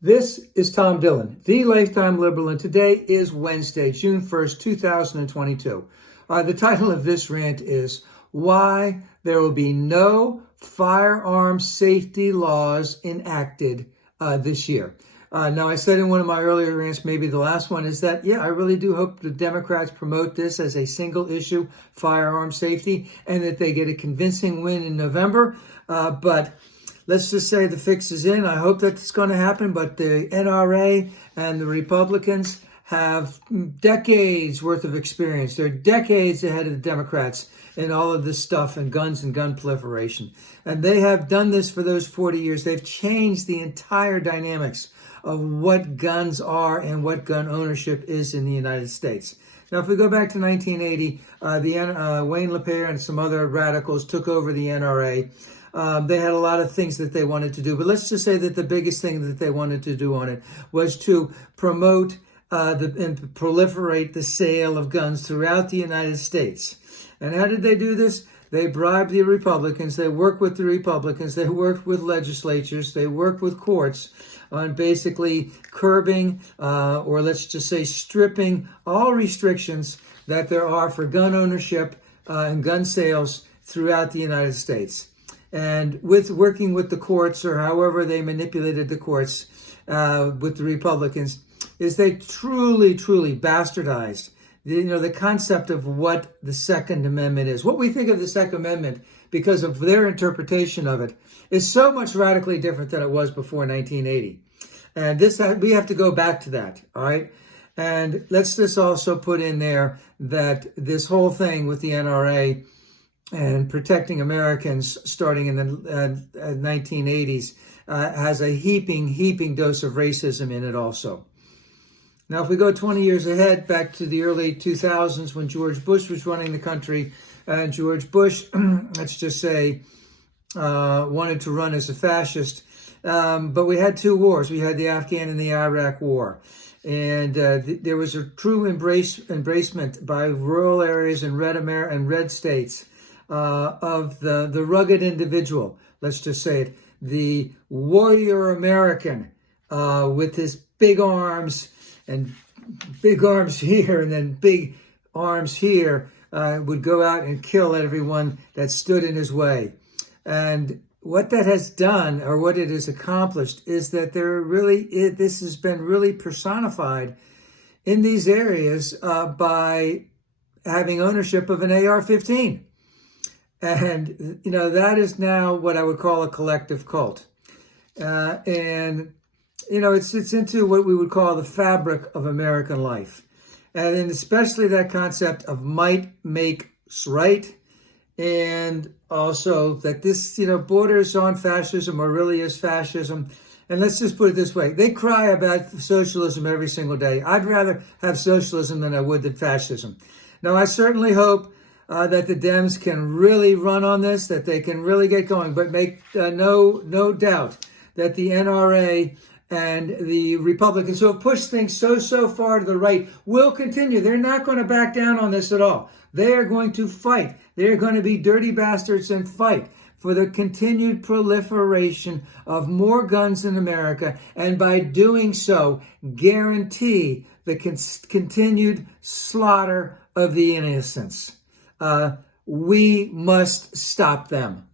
This is Tom Dillon, the Lifetime Liberal, and today is Wednesday, June 1st, 2022. The title of this rant is Why There Will Be No Firearm Safety Laws Enacted This Year. Now, I said in one of my earlier rants, maybe the last one, is that, I really do hope the Democrats promote this as a single issue, firearm safety, and that they get a convincing win in November. But let's just say the fix is in. I hope that's going to happen, but the NRA and the Republicans have decades worth of experience. They're decades ahead of the Democrats in all of this stuff and guns and gun proliferation. And they have done this for those 40 years. They've changed the entire dynamics of what guns are and what gun ownership is in the United States. Now, if we go back to 1980, Wayne LaPierre and some other radicals took over the NRA. They had a lot of things that they wanted to do, but let's just say that the biggest thing that they wanted to do on it was to promote and proliferate the sale of guns throughout the United States. And how did they do this? They bribed the Republicans. They worked with the Republicans. They worked with legislatures. They worked with courts on basically curbing, or let's just say stripping all restrictions that there are for gun ownership and gun sales throughout the United States. And with working with the courts, or however they manipulated the courts with the Republicans, is they truly bastardized the concept of what the Second Amendment is. What we think of the Second Amendment, because of their interpretation of it, is so much radically different than it was before 1980. And we have to go back to that, all right? And let's just also put in there that this whole thing with the NRA and protecting Americans starting in the 1980s has a heaping dose of racism in it also. Now, if we go 20 years ahead, back to the early 2000s when George Bush was running the country, and George Bush, let's just say, wanted to run as a fascist. But we had two wars. We had the Afghan and the Iraq War. And there was a true embracement by rural areas and red states of the rugged individual, let's just say it, the warrior American with his big arms and big arms here and then big arms here would go out and kill everyone that stood in his way. And what that has done, or what it has accomplished, is that this has been really personified in these areas by having ownership of an AR-15. And, that is now what I would call a collective cult. It's into what we would call the fabric of American life. And then especially that concept of might makes right. And also that this, borders on fascism, or really is fascism. And let's just put it this way. They cry about socialism every single day. I'd rather have socialism than I would than fascism. Now, I certainly hope that the Dems can really run on this, that they can really get going, but make no doubt that the NRA and the Republicans, who have pushed things so far to the right, will continue. They're not going to back down on this at all. They are going to fight. They're going to be dirty bastards and fight for the continued proliferation of more guns in America, and by doing so, guarantee the continued slaughter of the innocents. We must stop them.